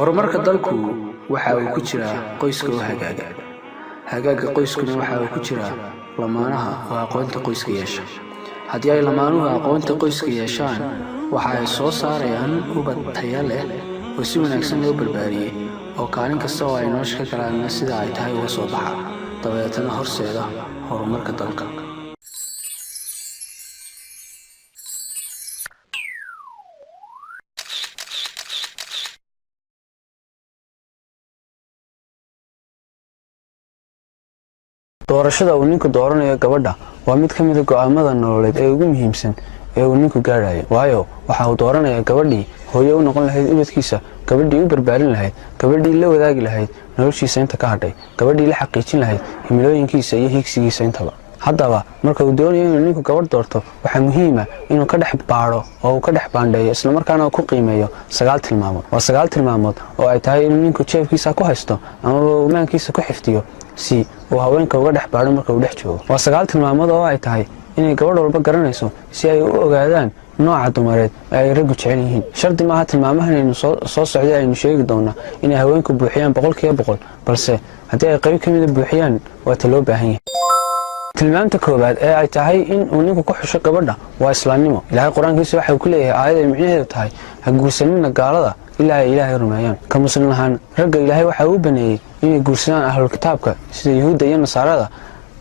horumarka dalku waxa uu ku jiraa qoyska oo hagaaga qoyskuna waxa uu ku jiraa lamaanaha oo aqoonta qoyska yeesha. haddii ay lamaanuhu aqoonta qoyska yeeshaan waxa ay soo saarayaan ubad tayo leh oo si wanaagsan loo barbaariyey oo kaalin kasta oo ay nolosha ka galaan sida ay tahay uga soo baxa dabeetana horseeda horumarka dalka. doorashada uu ninku dooranayo gabadha waa mid ka mid ah go'aamada nololeed ee ugu muhiimsan ee uu ninku gaarayo, waayo waxa uu dooranayaa gabadhii hooyo u noqon lahayd ubadkiisa, gabadhii u barbaarin lahayd, gabadhii la wadaagi lahayd noloshiisa inta ka hadhay, gabadhii la xaqiijin lahayd himilooyinkiisa iyo higsigiisa intaba. haddaba marka uu doonayo inuu ninku gabadh doorto waxaa muhiim ah inuu ka dhex baadho oo uu ka dhex baandheeyo islamarkaana uu ku qiimeeyo 9 tilmaamood. waa 9 tilmaamood oo ay tahay inuu ninku jeebkiisa ku haysto amaba uu maankiisa ku xifdiyo si uu haweenka uga dhex baadho marka uu dhex joogo. waa 9 tilmaamood oo ay tahay inay gabadh walba garanayso si ay u ogaadaan nooca dumareed ee ay raggu jecel yihiin. shardi maaha tilmaamahan aynu soo socday aynu sheegi doonaa inay haweenku buuxiyaan 100%, balse haddii ay qayb ka mida buuxiyaan waa ta loo baahan yahay. tilmaamta koowaad ee ay tahay in uu ninku ku xusho gabadha waa islaamnimo. ilaahay qur-aankiisa waxa uu ku leeyahay aayad ay micnaheedu tahay ha guursanina gaalada ilaa ay ilaahay rumeeyaan. ka muslim ahaan ragga ilaahay waxa uu baneeyey inay guursadaan ahlul kitaabka sida yuhuudda iyo nasaarada,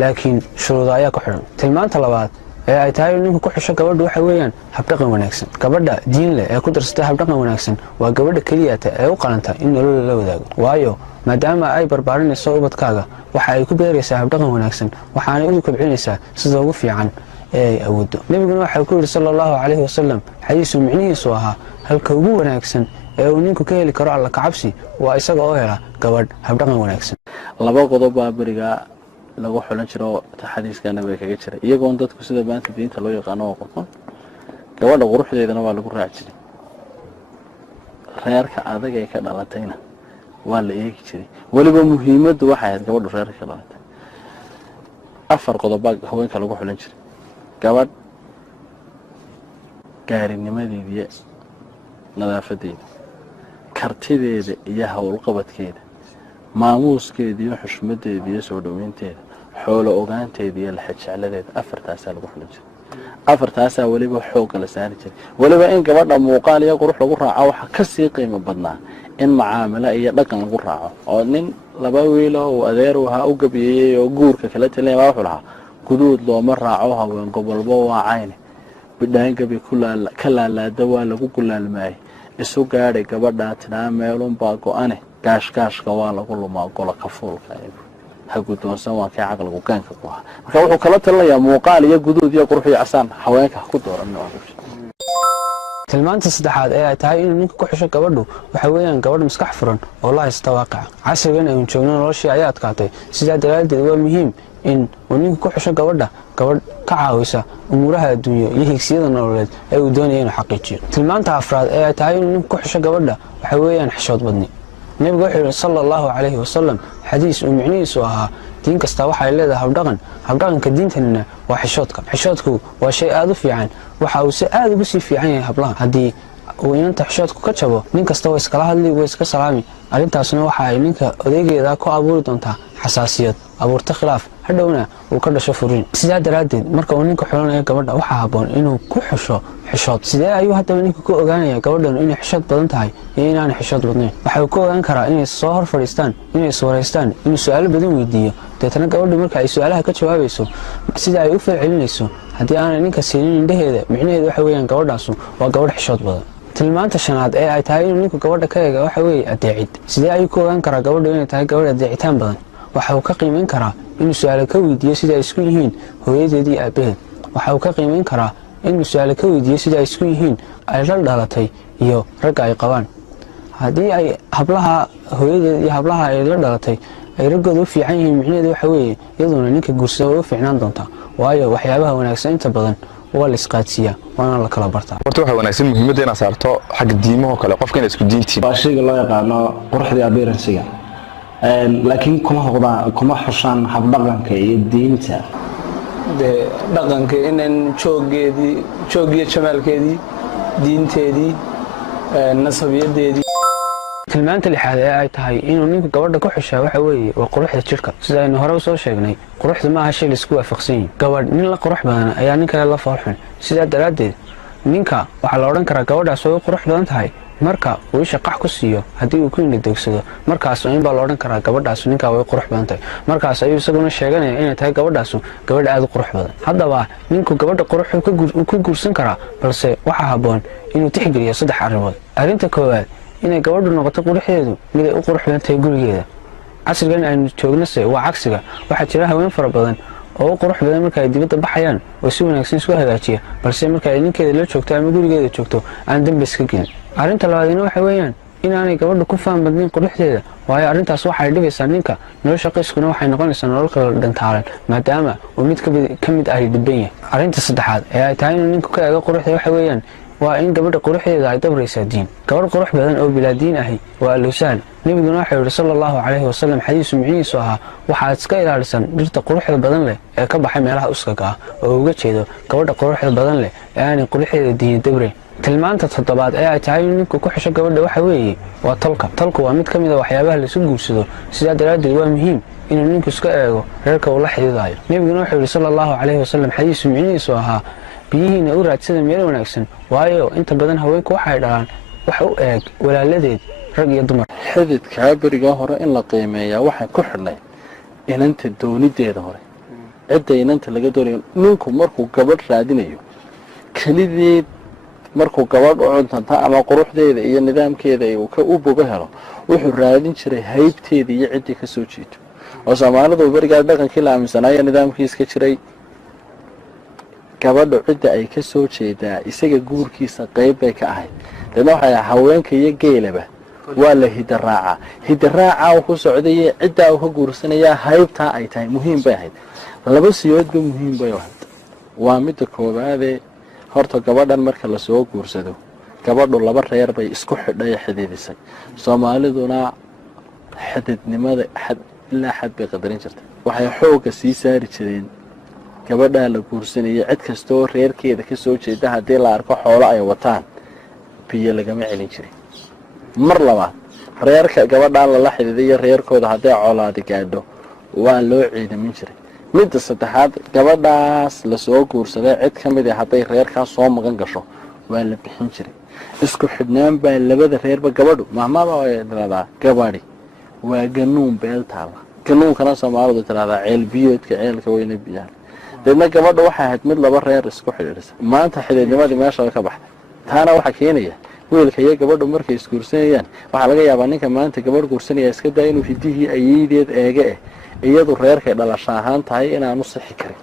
laakiin shuruudo ayaa ku xidhan. tilmaanta labaad ee ay tahay in ninku ku xusho gabadha waxa weeyaan habdhaqan wanaagsan. gabadha diin leh ee ku darsatay habdhaqan wanaagsan waa gabadha keliyata ee u qalanta in nolol la wadaago, waayo maadaama ay barbaarinayso ubadkaaga waxa ay ku beeraysaa habdhaqan wanaagsan waxaanay u kobcinaysaa sida ugu fiican ee ay awooddo. nebiguna waxa uu ku yidhi sallallahu calayhi wasallam xadiisu micnihiisu ahaa halka ugu wanaagsan ee uu ninku ka heli karo alla kacabsi waa isaga oo hela gabadh habdhaqan wanaagsan. laba qodob baa beriga lagu xulan jiro xadiiska nabiga kaga jira iyagoon dadku sida baanta diinta loo yaqaano oo qofan gabadha quruxdeedana waa lagu raaci jiray, reerka adag ee ka dhalatayna waa la eegi jiray. waliba muhiimaddu waxay ahayd gabadhu reerka ka dhalatay. 4 qodob baa haweenka lagu xulan jiray: gabadh gaarinimadeeda iyo nadaafadeeda, kartideeda iyo howlqabadkeeda, maamuuskeeda iyo xushmadeeda iyo soo dhaweynteeda, xoolo ogaanteeda iyo laxajecladeeda. 4taasaa lagu xulan jiray. 4taasaa waliba xoogga la saari jiray. waliba in gabadha muuqaal iyo qurux lagu raaco waxa ka sii qiimo badnaa in macaamilo iyo dhaqan lagu raaco. oo nin 2 wiil oo adeer ahaa u gabeeyay oo guurka kala talay wuxuu lahaa guduud looma raaco haween gobolba waa cayn bidhaan gabi ka laalaada waa lagu gulaalmaay isu gaadhay gabadha tinaa meelun baa go'ane gaashka waa lagu lumaa gola ka fuulka ha gudoonsan waa ka caqligu gaanka ku ah. marka wuxuu kala talinayaa muuqaal iyo guduud iyo qurux iyo casaan haweenka ku dooran. tilmaanta saddexaad ee ay tahay inuu ninku ku xusho gabadhu waxa weeyaan gabadh maskax furan oo la haysta waaqica. casrigan aynu joogno noloshii ayaa adkaatay, sidaa daraadeed waa muhiim in uu ninku ku xusho gabadh ka caawisa umuuraha adduunyo iyo higsiyada nololeed ee uu doonayo inuu xaqiijiyo. tilmaanta afraad ee ay tahay inuu ninku ku xusho gabadha waxa weeyaan xishood badni. nebigu wuxuu yidhi sallallahu calayhi wasallam xadiis uu micnihiisu ahaa diin kasta waxay leedahay habdhaqan, habdhaqanka diintanina waa xishoodka. xishoodku waa shay aad u fiican, waxa uu si aad ugu sii fiican yahay hablaha. haddii uu inanta xishoodku ka jabo nin kasta waa iskala hadli waa iska salaami, arrintaasna waxa ay ninka odaygeeda ku abuuri doontaa xasaasiyad, abuurta khilaaf, hadhowna uu ka dhasho furiin. sidaa daraadeed marka uu ninku xulanayo gabadha waxaa habboon inuu ku xusho xishood. sidee ayuu haddaba ninku ku ogaanayaa gabadhan inay xishood badan tahay iyo inaanay xishood badnayn? waxa uu ku ogaan karaa inay soo hor fadhiistaan, inay iswaraystaan, inuu su-aalo badan weydiiyo, deetana gabadhu marka ay su-aalaha ka jawaabayso sida ay u falcelinayso haddii aanay ninka siinin indhaheeda micnaheedu waxa weeyaan gabadhaasu waa gabadh xishood badan. tilmaanta shanaad ee ay tahay inuu ninku gabadha ka eega waxa weeye adeecid. sidee ayuu ku ogaan karaa gabadhu inay tahay gabadh adeecitaan badan? waxa uu ka qiimeyn karaa inuu su-aalo ka weydiiyo sida ay isku yihiin hooyadeed iyo aabaheed. waxa uu ka qiimeyn karaa inuu su-aalo ka weydiiyo sida ay isku yihiin ay la dhalatay iyo ragga ay qabaan. haddii ay hablaha hooyadeed iyo hablaha ay la dhalatay ay raggooda u fiican yihiin micnaheedu waxa weeye iyaduna ninka guursada way u fiicnaan doontaa, waayo waxyaabaha wanaagsan inta badan waa la isqaadsiiyaa waana la kala bartaa. horta waxa wanaagsan muhiimadda inaad saarto xagga diimaha kale qofka inay isku diintiin waa shayga loo yaqaano quruxda appearance-ga, laakiin kuma xushaan habdhaqanka iyo diinta. dhaqanka inaan joogiyo jamaalkeedii, diinteedii, nasabiyadeedii tilmaanta lixaad ee ay tahay inuu ninku gabadha ku xushaa waxa weeye waa quruxda jidhka sida aynu hore usoo sheegnay quruxdu ma aha shay laisku waafaqsan yihin gabadh nin la qurux badan ayaa nin kale la foolxun sidaa daraaddeed ninka waxaa la odhan karaa gabadhaas way u qurux badan tahay marka uu isha qax ku siiyo haddii uu ku indhadeegsado markaas inbaa la odhan karaa gabadhaasu ninkaa way qurux badan tahay markaas ayuu isaguna sheeganaya inay tahay gabadhaasu gabadh aad u qurux badan haddaba ninku gabadha quruxuu ku guursan karaa balse waxaa habboon inuu tixgeliyo 3 arrimood arrinta koowaad inay gabadhu noqoto quruxdeedu mid ay u qurux badan tahay gurigeeda casrigan aynu joognase waa cagsiga waxaa jira haween fara badan oo u qurux badan marka ay dibadda baxayaan oo si wanaagsan isku hagaajiya balse marka ay ninkeeda la joogto ama gurigeeda joogto aan dambe iska gelin arrinta labaadina waxa weeyaan inaanay gabadhu ku faham badnayn quruxdeeda waayo arrintaas waxay dhibaysaa ninka nolosha qoyskuna waxay noqonaysaa nolol kala dhantaalan maadaama uu mid ka mid ahi dhiban yahay arrinta saddexaad ee ay tahay inuu ninku ka eego quruxda waxa weeyaan waa in gabadha quruxdeeda ay dabraysaa diin gabadh qurux badan oo bilaa diin ahi waa alowsahal nebiguna waxau yidhi sala allahu calayhi wasalam xadiisu micnihiisu ahaa waxaad iska ilaalisan dhirta quruxda badan leh ee ka baxay meelaha uskaga ah oo uga jeedo gabadha quruxda badan leh ee aanay quruxdeeda diini dabrayn tilmaanta toddobaad ee ay tahay inuu ninku ku xusho gabadha waxa weeye waa talku waa mid ka mid a waxyaabaha laisu guursado sidaa daraaddeed waa muhiim inuu ninku iska eego reerka uu la xidhiidaayo nebiguna wuxuu yidhi sala allahu calayhi wasalam xadiisu micnihiisu ahaa biyihiina u raadsada meel wanaagsan waayo inta badan haweenku waxay dhalaan wax u eeg walaaladeed rag iyo dumar xididkaa berigaa hore in la qiimeeyaa waxay ku xidhnay inanta doonideeda hore cidda inanta laga doonayo ninku markuu gabadh raadinayo kelideed markuu gabadh u cuntanta ama quruxdeeda iyo nidaamkeeda u boga helo wuxuu raadin jiray haybteeda iyo ciddii ka soo jeedo oo soomaalidu berigaa dhaqankii la aaminsanaayo nidaamkiiska jiray gabadhu cidda ay ka soo jeedaa isaga guurkiisa qayb bay ka ahayd deedna waxay haweenka iyo geelaba waa la hidaraaca uu ku socday ciddaa uu ka guursanayaa haybtaa ay tahay muhiim bay ahayd laba siyoodba muhiim bay ahayd waa midda koowaadee horta gabadhan marka lasoo guursado gabadhu 2 reer bay isku xidhay xidhiidhisay soomaaliduna xididnimada ilaa xad bay qadarin jirtay waxay xooga sii saari jireen gabadhaa la guursanaya cid kastoo reerkeeda ka soo jeeda haddii la arko xoolo ay wataan biyo lagama celin jirin mar labaad reerka gabadhaan lala xidhiidayo reerkooda hadday colaadi gaadho waa loo ciidamin jiray midda saddexaad gabadhaas lasoo guursaday cid ka mid a hadday reerkaas soo maqan gasho waa la bixin jiray isku xidhnaan baa labada reerba gabadhu mahmaba ay tiraahdaa gabadhi waa ganuun beel taala ganuunkana soomaalidu tiraahdaa ceel biyoodka ceelka weyne biyaha deedna gabadha waxay ahayd mid 2 reer isku xidhiidhisa maanta xidhiidnimadii meesha ka baxday taana waxaa keenaya wiilka iyo gabadhu markay isguursanayaan waxaa laga yaabaa ninka maanta gabadh guursanaya iska daa inuu hidihii ayeedeed eega iyadu reerkay dhalasho ahaan tahay inaanu sixi karin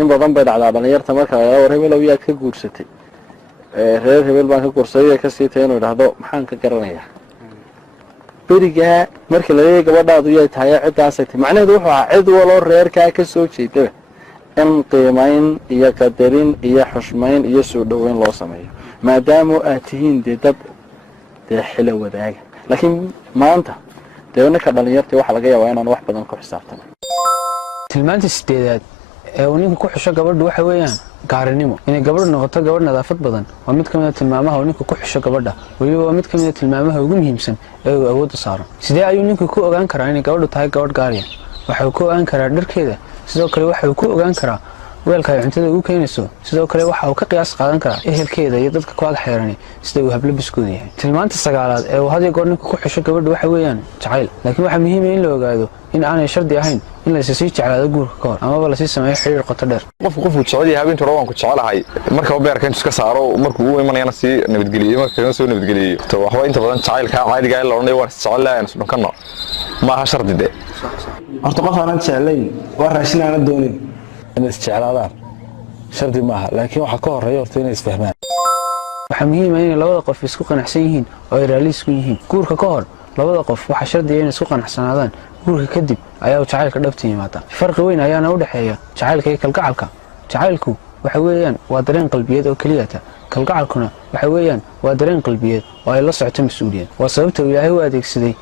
in badan bay dhacdaa dhalinyarta marka war hebelow yaad ka guursatay reer hebel baan ka guursaday kasii tahay inuu idhaahdo maxaan ka garanayaa berigaa marka la leeyahay gabadhaadu yay tahay ciddaasay tahay macnaheedu wuxuu ahaa cid waloo reerkaa ka soo jeedaba in qiimayn iyo qadarin iyo xushmayn iyo soo dhoweyn loo sameeyo maadaama aad tihiin dee dad dee xilo wadaaga laakiin maanta dee ninka dhalinyartii waxaa laga yaabaa inaan wax badan ku xisaabtamin tilmaanta 8aad ee uu ninku ku xusho gabadhu waxa weeyaan gaarinimo inay gabadhu noqoto gabadh nadaafad badan waa mid ka mid ah tilmaamaha uu ninku ku xusho gabadha weliba waa mid ka mid ah tilmaamaha ugu muhiimsan ee uu awoodda saaro sidee ayuu ninku ku ogaan karaa inay gabadhu tahay gabadh gaariya waxa uu ku ogaan karaa dharkeeda sidoo kale waxa uu ku ogaan karaa weelka ay cuntada ugu keenayso sidoo kale waxa uu ka qiyaas qaadan karaa ehelkeeda iyo dadka ku ag xeeran sida uu hablo biskooda yahay tilmaanta 9aad ee uu hadiyo goor ninku ku xusho gabadhu waxa weeyaan jacayl laakiin waxa muhiim ah in la ogaado in aanay shardi ahayn in la sii jeclaado guurka ka hor ama la sii sameeyo xiriir qoto dheer qofku jecel yahay inta waan ku jecelahay marka beerka intuu iska saaro markuu u imanayna si nabadgeliyo marka soo nabadgeliyo to waxba inta badan jacaylka caadiga la oranay waan jecelahay dhunkanno ma aha shardi de horta qof aan jecelayn waa raashin aan doonin in isjeclaadaan shardi maaha laakiin waxa ka horeeya horta inay isfahmaan waxa muhiim ah in labada qof isku qanacsan yihiin oo ay raali isku yihiin guurka ka hor labada qof waxa shardi ah in isku qanacsanaadaan guurka kadib ayaa jacaylka dhabta yimaada farqi weyn ayaana u dhaxeeya jacaylka iyo kalgacalka jacaylku waxa weeyaan waa dareen qalbiyeed oo keliyata kalgacalkuna waxa weeyaan waa dareen qalbiyeed oo ay la socoto mas'uuliyad waa sababta uu Ilaahay u adeegsaday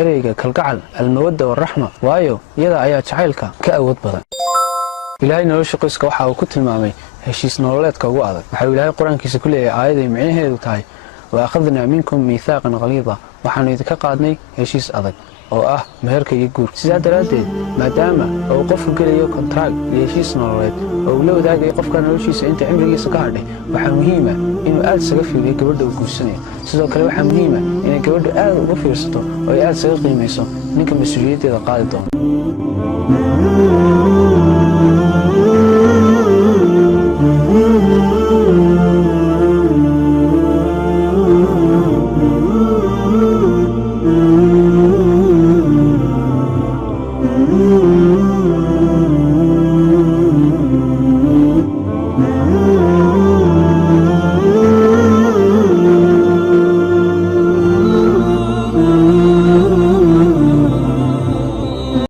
ereyga kalgacal almawadda warahma waayo iyada ayaa jacaylka ka awood badan ilaahay nolosha qoyska waxa uu ku tilmaamay heshiis nololeedka ugu adag waxa uu Ilaahay quraankiisa ku leeyahay aayaday micnaheedu tahay wa akhadnaa minkum miithaaqan ghaliida waxaanu idinka qaadnay heshiis adag oo ah meherka iyo guurka sidaa daraaddeed maadaama uu qofku gelayo kontraag iyo heshiis nololeed oo uu la wadaagayo qofka noloshiisa inta cimrigiisa ka hadhay waxaa muhiima inuu aad isaga fiiriyo gabadha uu guursanayo sidoo kale waxaa muhiima inay gabadhu aad uga fiirsato oo ay aad isaga qiimayso ninka mas-uuliyaddeeda qaadi doono